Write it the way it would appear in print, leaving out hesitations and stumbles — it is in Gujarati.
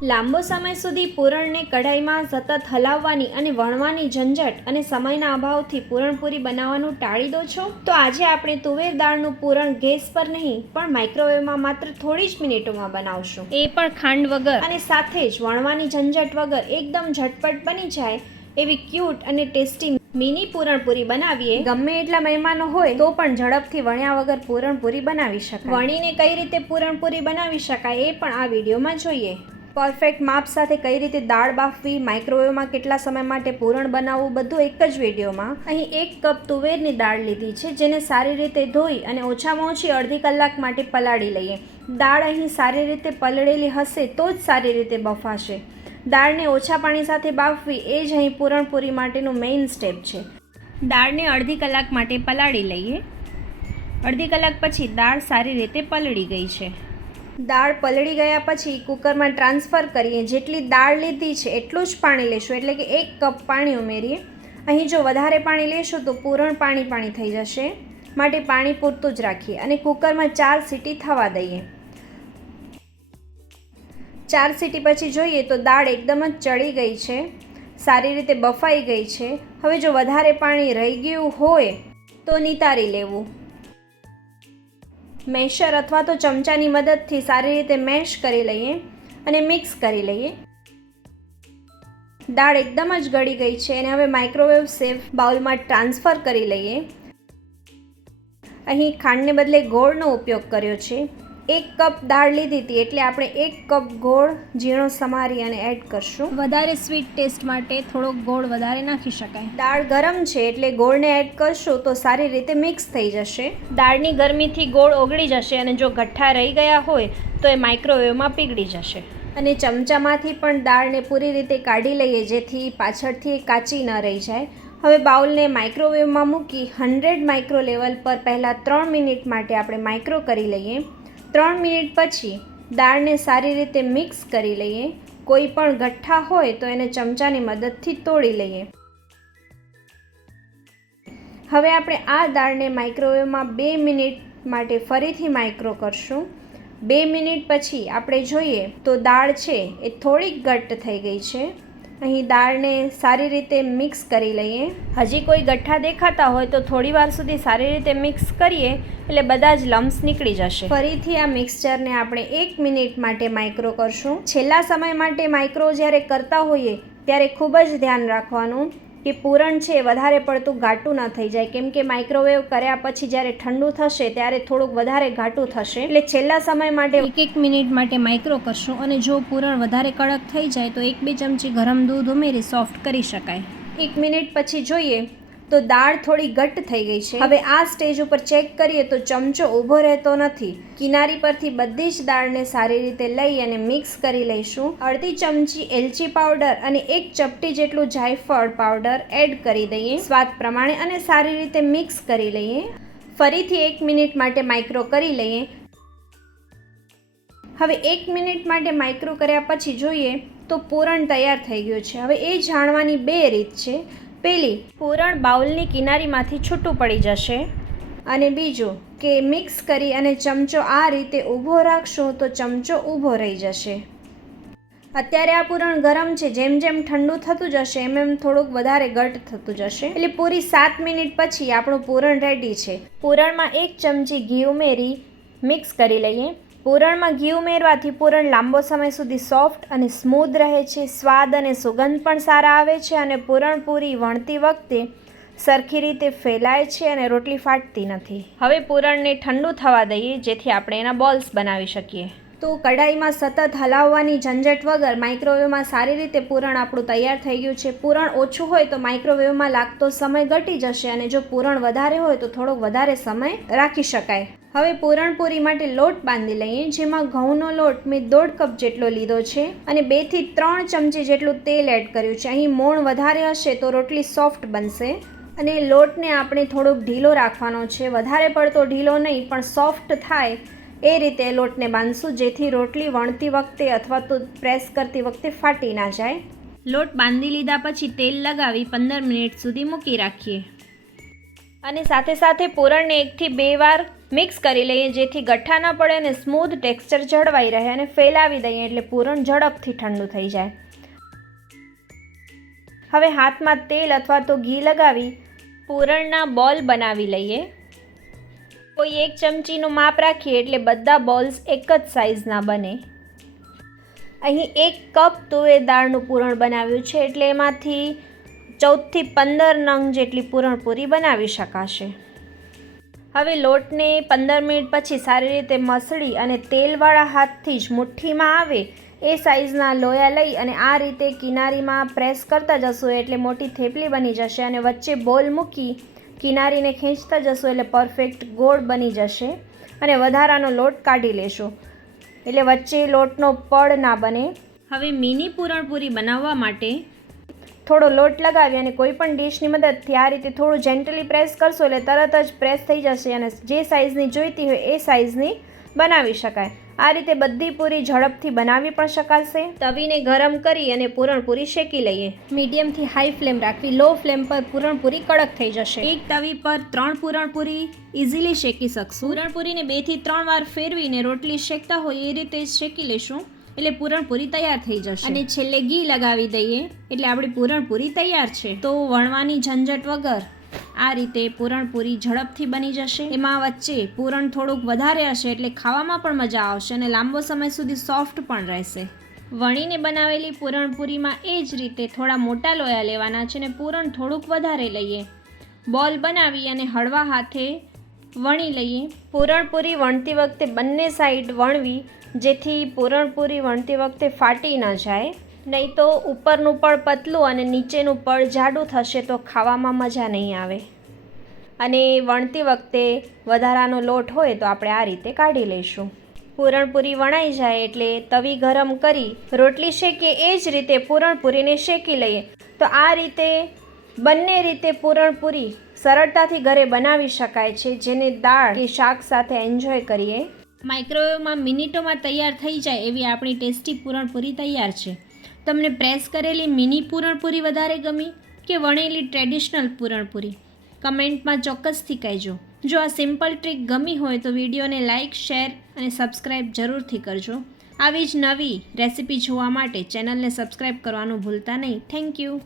લાંબો સમય સુધી પૂરણને કઢાઈમાં સતત હલાવવાની અને વણવાની ઝંઝટ અને સમયના અભાવથી પૂરણપૂરી બનાવવાનું ટાળી દો છો? તો આજે આપણે તુવેર દાળનું પૂરણ ગેસ પર નહીં પણ માઇક્રોવેવમાં માત્ર થોડી જ મિનિટોમાં બનાવશું, એ પણ ખાંડ વગર, અને સાથે જ વણવાની ઝંઝટ વગર એકદમ ઝટપટ બની જાય એવી ક્યુટ અને ટેસ્ટી મિની પૂરણપૂરી બનાવીએ. ગમે એટલા મહેમાનો હોય તો પણ ઝડપથી વણ્યા વગર પૂરણપૂરી બનાવી શકાય. વણીને કઈ રીતે પૂરણપૂરી બનાવી શકાય એ પણ આ વિડીયોમાં જોઈએ. પરફેક્ટ માપ સાથે કઈ રીતે દાળ બાફવી, માઇક્રોવેવમાં કેટલા સમય માટે પૂરણ બનાવવું, બધું એક જ વિડીયોમાં. અહીં 1 કપ તુવેરની દાળ લીધી છે, જેને સારી રીતે ધોઈ અને ઓછામાં ઓછી અડધી કલાક માટે પલાળી લઈએ. દાળ અહીં સારી રીતે પલળેલી હશે તો જ સારી રીતે બફાશે. દાળને ઓછા પાણી સાથે બાફવી એ જ અહીં પૂરણપૂરી માટેનું મેઇન સ્ટેપ છે. દાળને અડધી કલાક માટે પલાળી લઈએ. અડધી કલાક પછી દાળ સારી રીતે પલળી ગઈ છે. દાળ પલળી ગયા પછી કુકરમાં ટ્રાન્સફર કરીએ. જેટલી દાળ લીધી છે એટલું જ પાણી લેશું, એટલે કે 1 કપ પાણી ઉમેરીએ. અહીં જો વધારે પાણી લેશું તો પૂરણ પાણી થઈ જશે, માટે પાણી પૂરતું જ રાખીએ અને કુકરમાં 4 સીટી થવા દઈએ. 4 સીટી પછી જોઈએ તો દાળ એકદમ જ ચડી ગઈ છે, સારી રીતે બફાઈ ગઈ છે. હવે જો વધારે પાણી રહી ગયું હોય તો નિતારી લેવું. મેશર અથવા તો ચમચાની મદદથી સારી રીતે મેશ કરી લઈએ અને મિક્સ કરી લઈએ. દાળ એકદમ જ ગળી ગઈ છે અને હવે માઇક્રોવેવ સેફ બાઉલમાં ટ્રાન્સફર કરી લઈએ. અહીં ખાંડને બદલે ગોળનો ઉપયોગ કર્યો છે. 1 કપ દાળ લીધી હતી એટલે આપણે 1 કપ ગોળ ઝીણો સમારી અને એડ કરશું. વધારે સ્વીટ ટેસ્ટ માટે થોડો ગોળ વધારે નાખી શકાય. દાળ ગરમ છે એટલે ગોળને એડ કરશું તો સારી રીતે મિક્સ થઈ જશે. દાળની ગરમીથી ગોળ ઓગળી જશે અને જો ગઠ્ઠા રહી ગયા હોય તો એ માઇક્રોવેવમાં પીગળી જશે. અને ચમચામાંથી પણ દાળને પૂરી રીતે કાઢી લઈએ જેથી પાછળથી કાચી ન રહી જાય. હવે બાઉલને માઇક્રોવેવમાં મૂકી 100 માઇક્રો લેવલ પર પહેલાં 3 મિનિટ માટે આપણે માઇક્રો કરી લઈએ. 3 મિનિટ પછી દાળને સારી રીતે મિક્સ કરી લઈએ. કોઈ પણ ગઠ્ઠા હોય તો એને ચમચાની મદદથી તોડી લઈએ. હવે આપણે આ દાળને માઇક્રોવેવમાં 2 મિનિટ માટે ફરીથી માઇક્રો કરશું. 2 મિનિટ પછી આપણે જોઈએ તો દાળ છે એ થોડીક ઘટ્ટ થઈ ગઈ છે. અહીં દાળને સારી રીતે મિક્સ કરી લઈએ. હજી કોઈ ગઠ્ઠા દેખાતા હોય તો થોડી વાર સુધી સારી રીતે મિક્સ કરીએ એટલે બધા જ લમ્સ નીકળી જશે. ફરીથી આ મિક્સચરને આપણે 1 મિનિટ માટે માઇક્રો કરશું. છેલ્લા સમય માટે માઇક્રો જ્યારે કરતા હોઈએ ત્યારે ખૂબ જ ધ્યાન રાખવાનું કે પૂરણ છે વધારે પડતું ઘાટું ન થઈ જાય, કેમ કે માઇક્રોવેવ કર્યા પછી જ્યારે ઠંડુ થશે ત્યારે થોડુંક વધારે ઘાટું થશે. એટલે છેલ્લા સમય માટે 1 મિનિટ માટે માઇક્રો કરશું. અને જો પૂરણ વધારે કડક થઈ જાય તો 1-2 ચમચી ગરમ દૂધ ઉમેરી સોફ્ટ કરી શકાય. 1 મિનિટ પછી જોઈએ તો દાળ થોડી ઘટ્ટ થઈ ગઈ છે. હવે આ સ્ટેજ ઉપર ચેક કરીએ તો ચમચો ઊભો રહેતો નથી. કિનારી પરથી બધી જ દાળને સારી રીતે લઈ અને મિક્સ કરી લઈશું. અડધી ચમચી એલચી પાવડર અને 1 ચપટી જેટલું જાયફળ પાવડર એડ કરી દઈએ સ્વાદ પ્રમાણે અને સારી રીતે મિક્સ કરી લઈએ. ફરીથી 1 મિનિટ માટે માઇક્રો કરી લઈએ. હવે 1 મિનિટ માટે માઇક્રો કર્યા પછી જોઈએ તો પૂરણ તૈયાર થઈ ગયું છે. હવે એ જાણવાની 2 રીત છે. પહેલી, પૂરણ બાઉલની કિનારીમાંથી છૂટું પડી જશે. અને બીજું કે મિક્સ કરી અને ચમચો આ રીતે ઊભો રાખશું તો ચમચો ઊભો રહી જશે. અત્યારે આ પૂરણ ગરમ છે, જેમ જેમ ઠંડુ થતું જશે એમ થોડુંક વધારે ઘટ્ટ થતું જશે. એટલે પૂરી 7 મિનિટ પછી આપણું પૂરણ રેડી છે. પૂરણમાં 1 ચમચી ઘી ઉમેરી મિક્સ કરી લઈએ. પૂરણમાં ઘી ઉમેરવાથી પૂરણ લાંબો સમય સુધી સોફ્ટ અને સ્મૂધ રહે છે. સ્વાદ અને સુગંધ પણ સારા આવે છે અને પૂરણપૂરી વણતી વખતે સરખી રીતે ફેલાય છે અને રોટલી ફાટતી નથી. હવે પૂરણને ઠંડુ થવા દઈએ જેથી આપણે એના બોલ્સ બનાવી શકીએ. તો કઢાઈમાં સતત હલાવવાની ઝંઝટ વગર માઇક્રોવેવમાં સારી રીતે પૂરણ આપણું તૈયાર થઈ ગયું છે. પૂરણ ઓછું હોય તો માઇક્રોવેવમાં લાગતો સમય ઘટી જશે અને જો પૂરણ વધારે હોય તો થોડોક વધારે સમય રાખી શકાય. હવે પૂરણપૂરી માટે લોટ બાંધી લઈએ. જેમાં ઘઉંનો લોટ મેં 1.5 કપ જેટલો લીધો છે અને 2 થી 3 ચમચી જેટલું તેલ એડ કર્યું છે. અહીં મોણ વધારે હશે તો રોટલી સોફ્ટ બનશે. અને લોટને આપણે થોડોક ઢીલો રાખવાનો છે. વધારે પડતો ઢીલો નહીં પણ સોફ્ટ થાય એ રીતે લોટને બાંધશું જેથી રોટલી વણતી વખતે અથવા તો પ્રેસ કરતી વખતે ફાટી ના જાય. લોટ બાંધી લીધા પછી તેલ લગાવી 15 મિનિટ સુધી મૂકી રાખીએ. અને સાથે સાથે પૂરણને 1 થી 2 વાર મિક્સ કરી લઈએ જેથી ગઠ્ઠા ન પડે અને સ્મૂથ ટેક્સચર જળવાઈ રહે, અને ફેલાવી દઈએ એટલે પૂરણ ઝડપથી ઠંડુ થઈ જાય. હવે હાથમાં તેલ અથવા તો ઘી લગાવી પૂરણના બોલ બનાવી લઈએ. કોઈ 1 ચમચીનું માપ રાખીએ એટલે બધા બોલ્સ એક જ સાઇઝના બને. અહીં 1 કપ તુવેર દાળનું પૂરણ બનાવ્યું છે એટલે એમાંથી 14 થી 15 નંગ જેટલી પૂરણપૂરી બનાવી શકાશે. હવે લોટને 15 મિનિટ પછી સારી રીતે મસળી અને તેલવાળા હાથથી જ મુઠ્ઠીમાં આવે એ સાઇઝના લોયા લઈ અને આ રીતે કિનારીમાં પ્રેસ કરતા જશું એટલે મોટી થેપલી બની જશે, અને વચ્ચે બોલ મૂકી કિનારીને ખેંચતા જશું એટલે પરફેક્ટ ગોળ બની જશે. અને વધારાનો લોટ કાઢી લેશું એટલે વચ્ચે લોટનો પડ ના બને. હવે મિની પૂરણપૂરી બનાવવા માટે થોડો લોટ લગાવી અને કોઈ પણ ડીશની મદદથી આ રીતે થોડું જેન્ટલી પ્રેસ કરશો એટલે તરત જ પ્રેસ થઈ જશે અને જે સાઇઝની જોઈતી હોય એ સાઇઝની બનાવી શકાય. આ રીતે બધી પૂરી ઝડપથી બનાવી પણ શકાશે. તવીને ગરમ કરી અને પૂરણપૂરી શેકી લઈએ. મીડિયમથી હાઈ ફ્લેમ રાખવી, લો ફ્લેમ પર પૂરણપૂરી કડક થઈ જશે. એક તવી પર 3 પૂરણપૂરી ઇઝીલી શેકી શકશું. પૂરણપૂરીને 2 થી 3 વાર ફેરવીને રોટલી શેકતા હોય એ રીતે જ શેકી લેશું એટલે પૂરણપૂરી તૈયાર થઈ જશે. અને છેલ્લે ઘી લગાવી દઈએ એટલે આપણી પૂરણપૂરી તૈયાર છે. તો વણવાની ઝંઝટ વગર આ રીતે પૂરણપૂરી ઝડપથી બની જશે. એમાં વચ્ચે પૂરણ થોડુંક વધારે હશે એટલે ખાવામાં પણ મજા આવશે અને લાંબો સમય સુધી સોફ્ટ પણ રહેશે. વણીને બનાવેલી પૂરણપૂરીમાં એ જ રીતે થોડા મોટા લોયા લેવાના છે અને પૂરણ થોડુંક વધારે લઈએ. બોલ બનાવી અને હળવા હાથે વણી લઈએ. પૂરણપૂરી વણતી વખતે બંને સાઈડ વણવી જેથી પૂરણપૂરી વણતી વખતે ફાટી ન જાય, નહીં તો ઉપરનું પડ પતલું અને નીચેનું પડ જાડું થશે તો ખાવામાં મજા નહીં આવે. અને વણતી વખતે વધારાનો લોટ હોય તો આપણે આ રીતે કાઢી લઈશું. પૂરણપૂરી વણાઈ જાય એટલે તવી ગરમ કરી રોટલી શેકીએ એ જ રીતે પૂરણપૂરીને શેકી લઈએ. તો આ રીતે બંને રીતે પૂરણપૂરી સરળતાથી ઘરે બનાવી શકાય છે, જેને દાળ કે શાક સાથે એન્જોય કરીએ. માઇક્રોવેવમાં મિનિટોમાં તૈયાર થઈ જાય એવી આપણી ટેસ્ટી પૂરણપૂરી તૈયાર છે. તમને પ્રેસ કરેલી મિની પૂરણપૂરી વધારે ગમી કે વણેલી ટ્રેડિશનલ પૂરણપૂરી? કમેન્ટમાં ચોક્કસથી કહેજો. જો આ સિમ્પલ ટ્રીક ગમી હોય તો વિડીયોને લાઇક, શેર અને સબસ્ક્રાઈબ જરૂરથી કરજો. આવી જ નવી રેસિપી જોવા માટે ચેનલને સબસ્ક્રાઈબ કરવાનું ભૂલતા નહીં. Thank you.